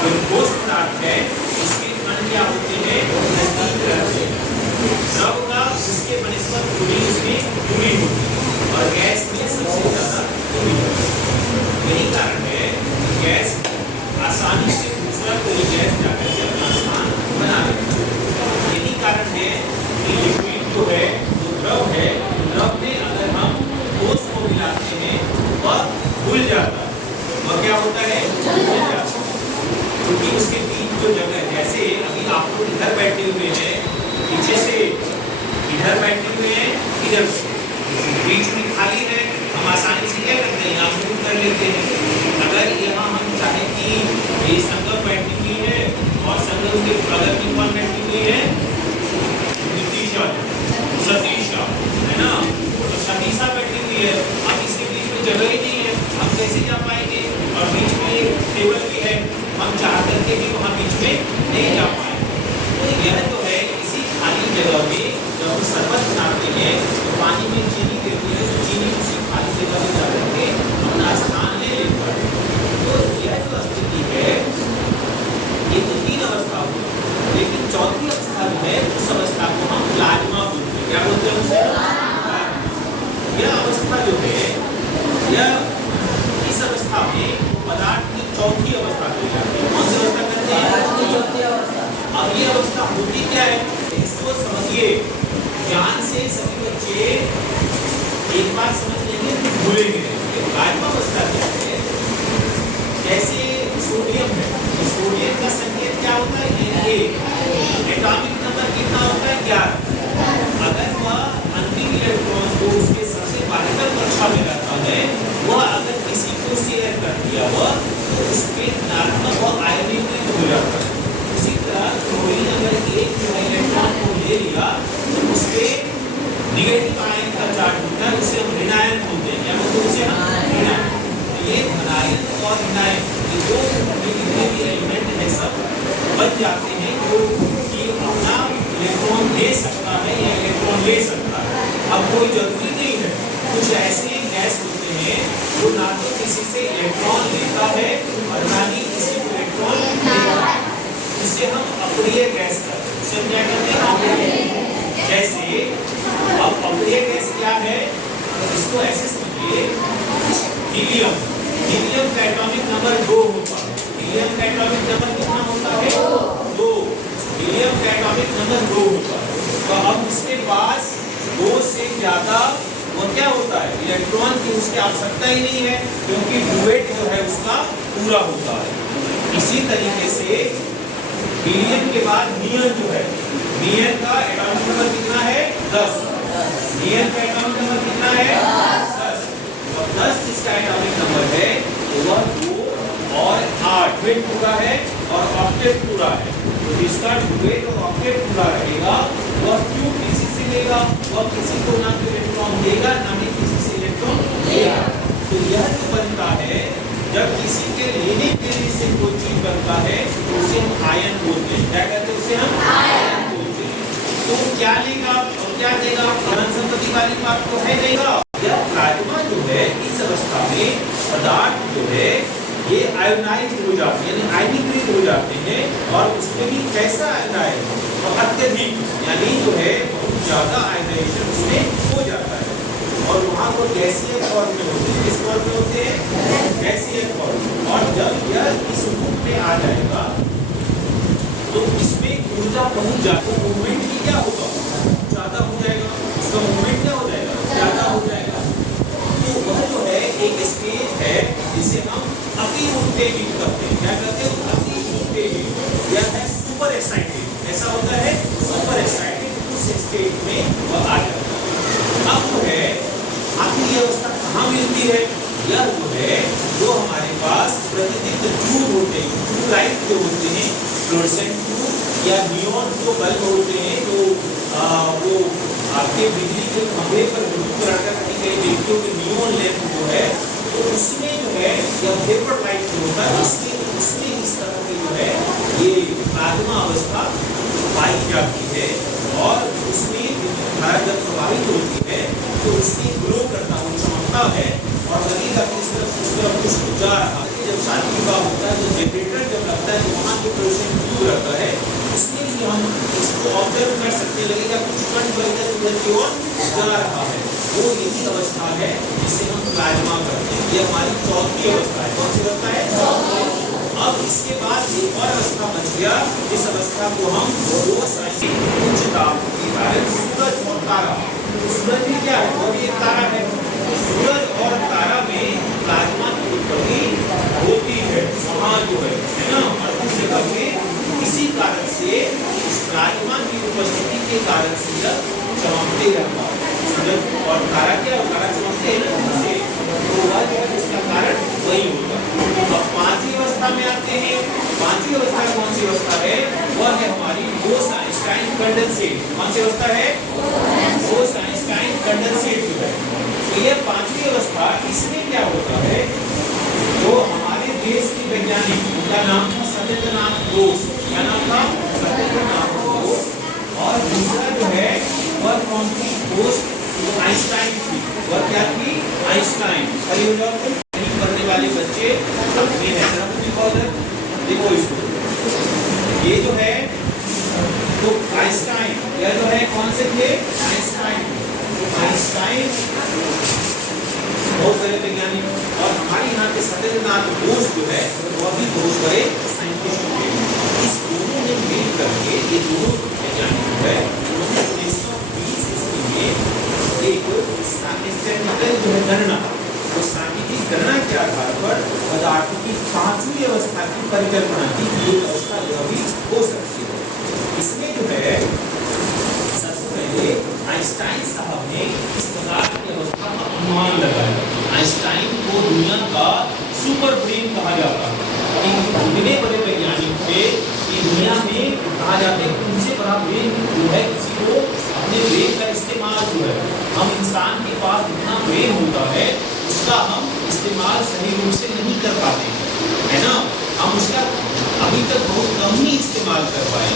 जो ठोस पदार्थ है उसके कण क्या होते हैं, नजदीक रहते हैं। द्रव का उसके बनस्पत थोड़ी उसमें दूरी होती है और गैस में सबसे ज्यादा दूरी होती है। यही कारण है कि गैस आसानी से दूसरा कोई गैस जाकर के अपना स्थान बना लेता है। यही कारण है कि लिक्विड जो है, जो द्रव है, द्रव में अगर हम ठोस को मिलाते हैं वह घुल जाता है। वह क्या होता है, घुल जाता है। क्योंकि उसके बीच जो जगह, जैसे अभी आप लोग इधर बैठे हुए हैं, पीछे से इधर बैठे हुए हैं, इधर बीच में खाली है, हम आसानी से क्या करते हैं, यहाँ मूव कर लेते हैं। अगर यहाँ हम चाहें कि ये संगम बैठी हुई है और संगम के बगल में कौन बैठी हुई है, नीतीशा, सतीशा, है ना, तो सतीशा बैठी हुई है। अब इसके बीच में जगह ही नहीं है, हम कैसे जा पाएंगे, और बीच में टेबल भी है, हम चाह करके भी वहाँ बीच में नहीं जा पाएंगे। तो यह जो है इसी खाली जगह में जब हम शरबत बनाते हैं तो पानी में चीनी देते हैं, तो चीनी उसी खाली जगह में जा करके अपना स्थान ले लेता है। तो यह जो स्थिति है ये तो तीन अवस्था हुई, लेकिन चौथी अवस्था जो है उस अवस्था को हम प्लाज्मा बोलते हैं। क्या बोलते हैं उसे? यह अवस्था जो है, यह इस अवस्था में पदार्थ की चौथी अवस्था हो जाती है। कौन सी अवस्था कहते हैं? चौथी अवस्था। अब ये अवस्था होती क्या है, इसको समझिए ध्यान से। सभी बच्चे एक बार समझ लेंगे तो भूलेंगे नहीं। प्लाज्मा अवस्था क्या है, जैसे सोडियम है, तो सोडियम का संकेत क्या होता है, ये एटॉमिक नंबर कितना होता है, 11। अगर वह अंतिम इलेक्ट्रॉन को उसके सबसे बाहर कक्षा में रहता है, वह अगर किसी को शेयर कर दिया वह, तो उसके धनात्मक व आयनीकृत हो जाता है। उसी तरह क्लोरीन अगर एक इलेक्ट्रॉन को ले लिया तो उसके निगेटिव आयन का चार्ज होता है, उसे हम ऋणायन बोलते हैं। क्या बोलते हैं उसे? ऋणायन। ये धनायन और ऋणायन ये दो जितने भी एलिमेंट है सब बन जाते हैं जो कि अपना इलेक्ट्रॉन दे सकता है या इलेक्ट्रॉन ले सकता है। अब कोई जरूरी नहीं है, कुछ ऐसे गैस होते हैं जो ना तो किसी से इलेक्ट्रॉन लेता है और ना ही किसी को इलेक्ट्रॉन देता है, उसे हम अप्रिय गैस कहते हैं। उसे हम क्या कहते हैं? अप्रिय। जैसे अब अप्रिय गैस क्या है, इसको ऐसे समझिए, हीलियम, हीलियम का एटॉमिक नंबर 2 होता है। हीलियम का एटॉमिक नंबर कितना होता है? 2। हीलियम का एटॉमिक नंबर 2 होता है। तो अब उसके पास 2 से ज्यादा वो क्या होता है, इलेक्ट्रॉन की उसकी आवश्यकता ही नहीं है, क्योंकि ड्यूएट जो है उसका पूरा होता है। इसी तरीके से हीलियम के बाद नियन जो है, नियन का एटॉमिक नंबर कितना है? 10। नियन का एटॉमिक नंबर कितना है? 10। और 10 जिसका एटॉमिक नंबर है वह 2 और 8 वेट पूरा है और ऑक्टेट पूरा है। तो जिसका वेट और ऑक्टेट पूरा रहेगा वह क्यों किसी से लेगा, वह किसी को ना तो इलेक्ट्रॉन देगा ना ही किसी से इलेक्ट्रॉन लेगा। तो यह जो बनता है, जब किसी के लेने देने से कोई चीज बनता है तो उसे हम आयन बोलते हैं। क्या कहते हैं उसे? हम आयन बोलते हैं। तो क्या लेगा और क्या देगा, अनंत संपत्ति वाली बात तो है देगा। यह प्लाज्मा जो है इस अवस्था में पदार्थ जो है ये आयोनाइज हो जाते हैं, यानी आयनीकृत हो जाते हैं, और उसमें भी कैसा आयनाइज, तो अत्यधिक, यानी जो है बहुत ज्यादा आयनाइजेशन उसमें हो जाता है। और वहाँ को गैसीय फॉर्म में होते हैं। किस फॉर्म में होते हैं? गैसीय फॉर्म। और जब यह इस रूप में आ जाएगा तो इसमें ऊर्जा पहुंच जाती है, मूवमेंट भी क्या होगा, ज्यादा हो जाएगा, इसका मूवमेंट क्या हो जाएगा, ज्यादा हो जाएगा। तो वह जो है एक स्टेज है जिसे हम अति उत्तेजित करते हैं। क्या कहते हैं? अति उत्तेजित। यह है सुपर एक्साइटेड। ऐसा होता है सुपर एक्साइटेड, उस स्टेज में वह आ जाता है। अब जो है आपकी अवस्था कहाँ मिलती है? यह जो है, जो हमारे पास प्रतिदीप्त ट्यूब होते हैं, ट्यूब लाइट जो होते हैं, फ्लोरेसेंट ट्यूब या नियॉन जो बल्ब होते हैं, जो वो आपके बिजली के खंभे पर लटका रखी गई देखते हो कि नियॉन लैंप जो है, तो उसमें जो है या वेपर लाइट जो होता है, उसमें इस तरह की जो है ये प्लाज्मा अवस्था पाई जाती है। और उसमें धारा जब प्रभावित होती है तो उसकी ग्लो करता है, चमकता है और लगेगा कि इस तरफ से उस तरफ कुछ जा रहा है। जब शादी विवाह होता है तो जनरेटर जब लगता है ऑब्जर्व कर सकते लगेगा कुछ कण बलकर सूरज की ओर जा रहा है, वो यही अवस्था है जिसे हम प्लाज्मा कहते हैं। ये हमारी चौथी अवस्था है। कौन सी अवस्था है? चौथी। अब इसके बाद एक और अवस्था बच गया, इस अवस्था को हम दो साइड उच्च ताप के कारण सूरज और तारा। सूरज भी क्या है? वो भी एक तारा है। तो सूरज और तारा में प्लाज्मा की उत्पत्ति होती है, वहाँ जो है ना। और उस जगह में किसी कारण से इस प्लाज्मा की उपस्थिति के कारण से यह चमकते रहता है। सूरज और तारा क्या? तारा चमकते हैं ना, से तो वह जो है इसका कारण वही होगा। अब पांचवी अवस्था में आते हैं। पांचवी अवस्था कौन सी अवस्था है? वह है हमारी बोस-आइंस्टाइन कंडेंसेट। कौन सी अवस्था है? बोस-आइंस्टाइन कंडेंसेट जो है। तो यह पांचवी अवस्था, इसमें क्या होता है, जो हमारे देश के वैज्ञानिक, उनका नाम था सत्येंद्रनाथ बोस। क्या नाम था? सत्येंद्रनाथ बोस। और दूसरा जो है वह कौन थी? बोस आइंस्टाइन थी। वह क्या थी? आइंस्टाइन। सही हो जाओ तुम। नहीं पढ़ने वाले बच्चे सब ये है देखो इसको, ये जो है तो आइंस्टाइन, यह जो है कौन से थे? आइंस्टाइन। आइंस्टाइन बहुत बड़े वैज्ञानिक, और हमारे यहाँ के सत्येंद्रनाथ बोस जो है वह भी बहुत बड़े साइंटिस्ट थे। इस दोनों ने मिल करके, ये दोनों वैज्ञानिक जो है उन्होंने 1920 ईस्वी में एक स्टैटिस्टिकल जो है गणना, वो सांख्यिकी गणना के आधार पर पदार्थों की पांचवी अवस्था की परिकल्पना की। ये अवस्था जो भी हो सकती है। इसमें जो है सबसे पहले आइंस्टाइन साहब ने इस पदार्थ की अवस्था का अनुमान लगाया। आइंस्टाइन को दुनिया का सुपर ब्रेन कहा जाता है। इतने बड़े वैज्ञानिक थे कि दुनिया में कहा जाता है कि उनसे बड़ा ब्रेन जो है किसी को अपने ब्रेन का इस्तेमाल जो है, हम इंसान के पास इतना ब्रेन होता है उसका हम इस्तेमाल सही रूप से नहीं कर पाते है ना। हम उसका अभी तक बहुत कम ही इस्तेमाल कर पाए।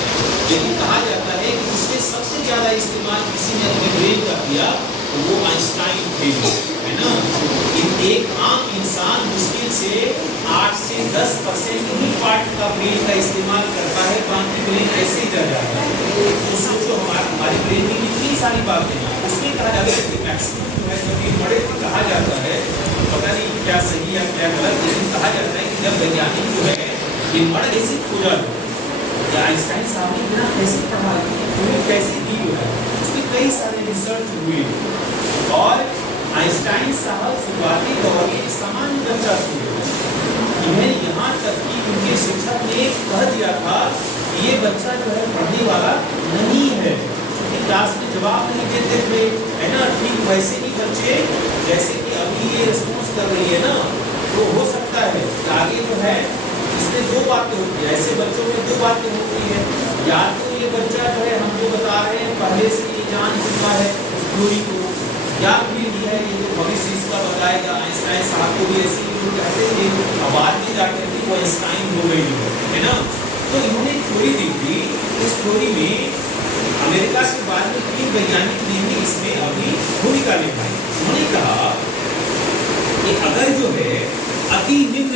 लेकिन कहा जाता है कि इससे सबसे ज़्यादा इस्तेमाल किसी ने अपने ब्रेन का किया तो वो आइंस्टाइन थे, है ना। एक आम इंसान मुश्किल से 8 से 10% ही पार्ट का ब्रेन का इस्तेमाल करता है, बाकी ब्रेन ऐसे ही रह जाता है। तो सोचो हमारे ब्रेन में कितनी सारी बातें हैं। उसमें कहा जाता है कि मैक्सिमम जो है जब ये बड़े कहा जाता है, पता नहीं क्या सही या क्या गलत, लेकिन कहा जाता है कि जब वैज्ञानिक जो है ये मर्ड ऐसे खोजा या आइंस्टाइन साहब ने बिना कैसे पढ़ा, कैसे की है, उसमें कई सारे रिसर्च हुए। और आइंस्टाइन साहब शुरुआती दौर में सामान्य बच्चा थे। इन्हें यहाँ तक कि उनके शिक्षक ने कह दिया था कि ये बच्चा जो है पढ़ने वाला नहीं है, क्योंकि क्लास में जवाब नहीं देते थे, है ना। ठीक वैसे ही बच्चे जैसे कि अभी ये रिस्पॉन्स कर रही है ना, तो हो सकता है आगे जो है इसमें दो बातें होती है। ऐसे बच्चों में दो बातें होती है, या तो ये बच्चा जो है हम जो बता रहे हैं पहले से ये जान चुका है थ्योरी को, या फिर ये है ये जो भविष्य इसका बताएगा। आइंस्टाइन साहब को भी ऐसे ही लोग कहते थे, अब बाद में जाकर के वो आइंस्टाइन हो गई है ना। तो इन्होंने थ्योरी दी थी। इस थ्योरी में अमेरिका के बाद में 3 वैज्ञानिक ने भी इसमें अपनी भूमिका निभाई। उन्होंने कहा कि अगर जो है अति निम्न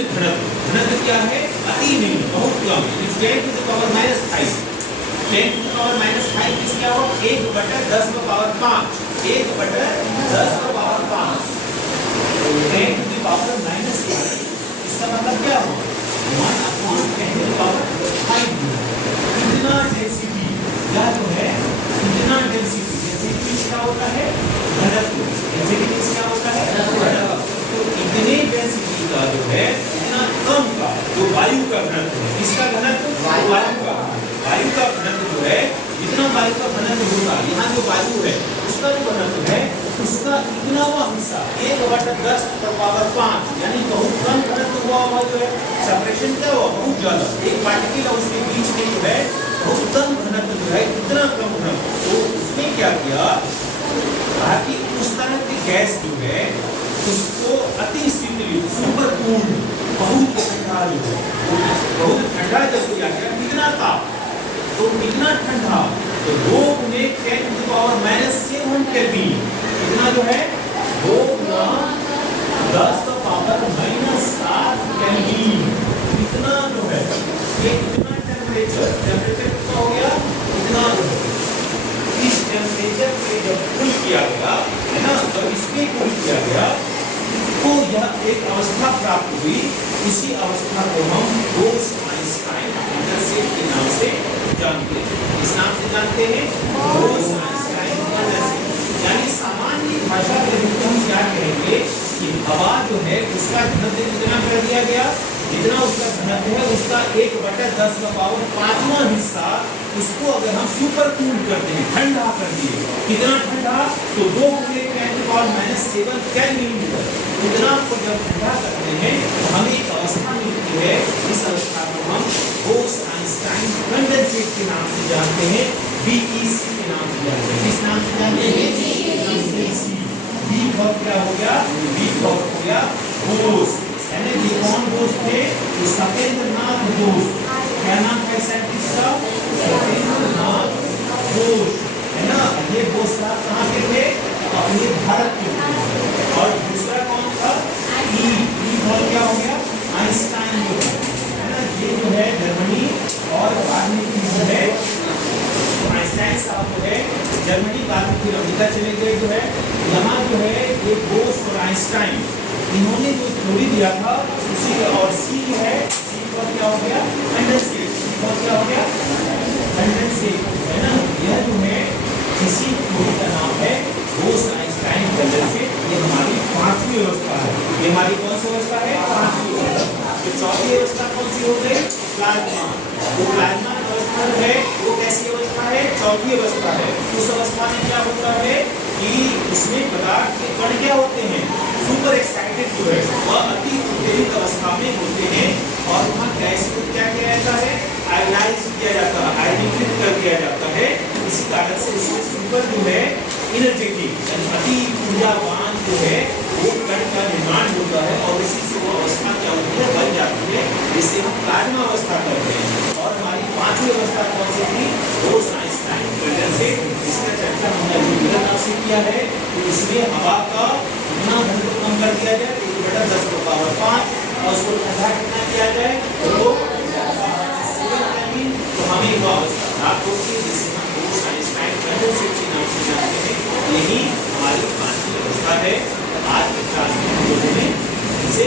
घनत्व क्या है? अति निम्न, बहुत कम, 10 to the power -5, 10 to the power -5 किस क्या हो? 1/10 का पावर 5, 1/10 का पावर 5, 10 to the power -5, इसका मतलब क्या हो? 1/10 to the power 5। इतना डेंसिटी या जो है इतना डेंसिटी, डेंसिटी क्या होता है? घनत्व। डेंसिटी क्या होता है? घनत्व। तो इतने डेंसिटी का जो है इतना कम का जो वायु का घनत्व है, इसका घनत्व वायु का घनत्व जो है, जितना वायु का घनत्व होगा, यहाँ जो वायु है उसका जो घनत्व है उसका इतना हुआ हिस्सा 1/10 का पावर 5, यानी बहुत कम घनत्व हुआ जो है। सेपरेशन क्या हुआ? बहुत ज्यादा, एक पार्टिकल और उसके बीच में जो है बहुत कम घनत्व जो है, इतना कम घनत्व। तो उसने क्या किया, कहा कि उस तरह की गैस जो है उसको अति शीतल, सुपर कूल्ड, बहुत ठंडा जो है, बहुत ठंडा जब किया गया, कितना ताप, तो कितना ठंडा, तो 2 × 10⁻⁷ केल्विन, कितना जो है 2 × 10⁻⁷ केल्विन, इतना जो है ये कितना टेम्परेचर कितना हो गया, इतना जो है उसी अवस्था को हम बोस-आइंस्टाइन कंडेंसेट के नाम से जानते हैं। इस नाम से जानते हैं बोस-आइंस्टाइन कंडेंसेट। यानी सामान्य भाषा में हम क्या कहेंगे कि हवा जो है उसका घनत्व कितना कर दिया गया, जितना उसका घनत्व है उसका 1/10 का पावर 5वां हिस्सा उसको अगर हम सुपर कूल करते हैं, ठंडा कर दिए, कितना ठंडा, तो 2 × 10⁻⁷ केल्विन मीटर, इतना को जब ठंडा करते हैं तो हमें एक अवस्था मिलती है। इस अवस्था को हम बोस-आइंस्टाइन कंडेंसेट के नाम से जानते हैं, बीईसी के नाम से जानते हैं। किस नाम से जानते हैं? बीईसी। बी फॉर क्या हो गया? बी फॉर हो गया बोस, यानी ये कौन बोस थे? तो सत्येंद्रनाथ बोस। क्या नाम है साइंटिस्ट का? सत्येंद्रनाथ बोस, है ना। ये बोस साहब कहाँ के थे? अपने भारत के थे। और दूसरा कौन था? ई फॉर क्या हो गया? आइंस्टाइन, है ना। ये जो है जर्मनी, और बाद में जो है आइंस्टाइन साहब जो है जर्मनी, बाद में फिर अमेरिका चले गए। जो है यहाँ जो है ये बोस और आइंस्टाइन इन्होंने जो थ्योरी दिया था उसी का, और सी है, सी पर क्या हो गया? कंडेंसेट। सी पर क्या हो गया? कंडेंसेट, है ना। यह जो है इसी थ्योरी का नाम है बोस-आइंस्टाइन कंडेंसेट। ये हमारी 5वीं अवस्था है। ये हमारी कौन सी अवस्था है? 5वीं अवस्था। तो 4वीं अवस्था कौन सी हो गई? प्लाज्मा। वो प्लाज्मा अवस्था है वो कैसी अवस्था है? 4वीं अवस्था है। उस अवस्था में क्या होता है कि इसमें पदार्थ के कण क्या होते हैं? सुपर एक्साइटेड जो है वह अति उत्तेजित अवस्था में होते हैं, और वहाँ गैस को क्या किया जाता है? आयनाइज किया जाता है, आयनीकृत कर दिया जाता है। इसी कारण से इसमें सुपर जो है एनर्जेटिक, अति ऊर्जावान जो है वो कण का निर्माण होता है, और इसी से वो अवस्था क्या होती है? बन जाती है, जिससे हम प्लाज्मा अवस्था करते हैं। और हमारी 5वीं अवस्था कौन सी थी? बोस-आइंस्टाइन कंडेंसेट। इसका चर्चा हमने अभी से किया है। तो इसमें हवा का कितना घनत्व कम कर दिया जाए? 1/10 की पावर 5, और उसको ठंडा कितना किया जाए? तो हमें वो अवस्था प्राप्त होती है जिसे हम बोस-आइंस्टाइन कंडेंसेट के नाम से जानते हैं। यही हमारी 5वीं अवस्था है। आज के क्लास में हम लोगों ने इसे